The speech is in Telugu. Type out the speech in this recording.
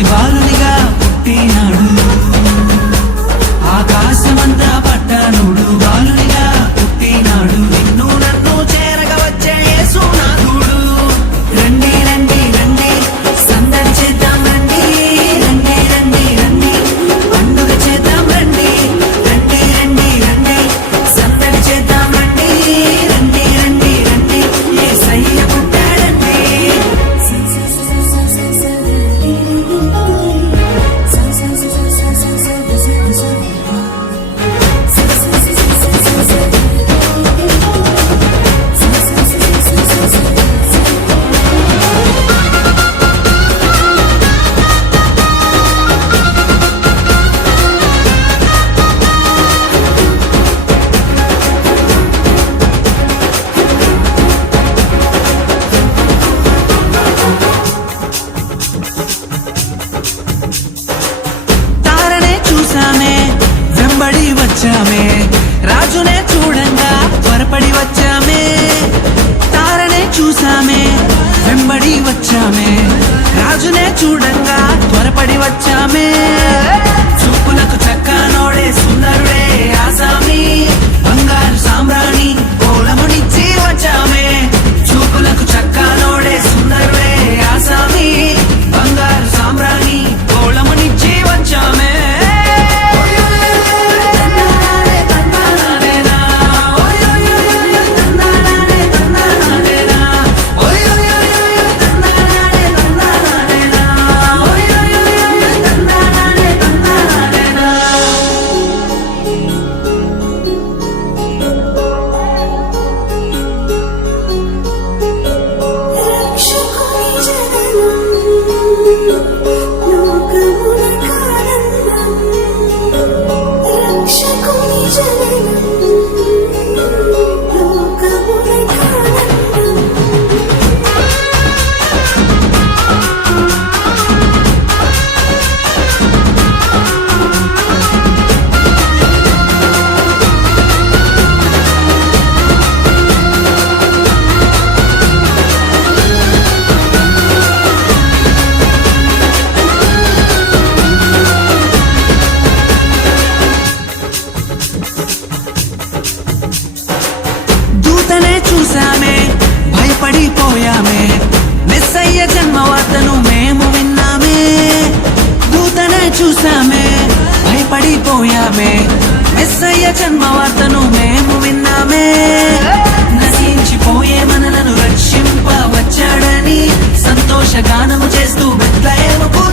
పసి బాలునిగా పుట్టినాడు, ఆకాశమంతా పట్టనుడు బాలునిగా పుట్టినాడు. నిన్ను నన్ను చేరగ వచ్చే యేసునాథుడు. రండి రండి రండి సందడి చేద్దాం రండి, రండి రండి రండి పండుగ చేద్దాం రండి, రండి రండి రండి సందడి చేద్దాం రండి, రండి రండి రండి యేసయ్య పుట్టాడండి. తారనే చూసామే వెంబడి వచ్చామే, రాజునే చూడంగా త్వరపడి వచ్చామే. తారనే చూసామే వెంబడి వచ్చామే, రాజునే చూడంగా త్వరపడి వచ్చామే. చూపులకు చక్కనోడే సుందరుడే ఆసామి, బంగారు సామ్రాణి కోలమునిచ్చి వచ్చామే. చూపులకు చక్కనోడే సుందరుడే ఆసామి, బంగారు సామ్రాణి కోలమునిచ్చి వచ్చామే. దూతనే చూసామే భయపడిపోయామే, మెస్సయ్య జన్మవార్తను మేము విన్నామే. దూతనే చూసామే భయపడిపోయామే, మెస్సయ్య జన్మవార్తను మేము విన్నామే. నశించిపోయే మనలను రక్షింప వచ్చాడని సంతోషగానము చేస్తూ బెత్లెహేముకు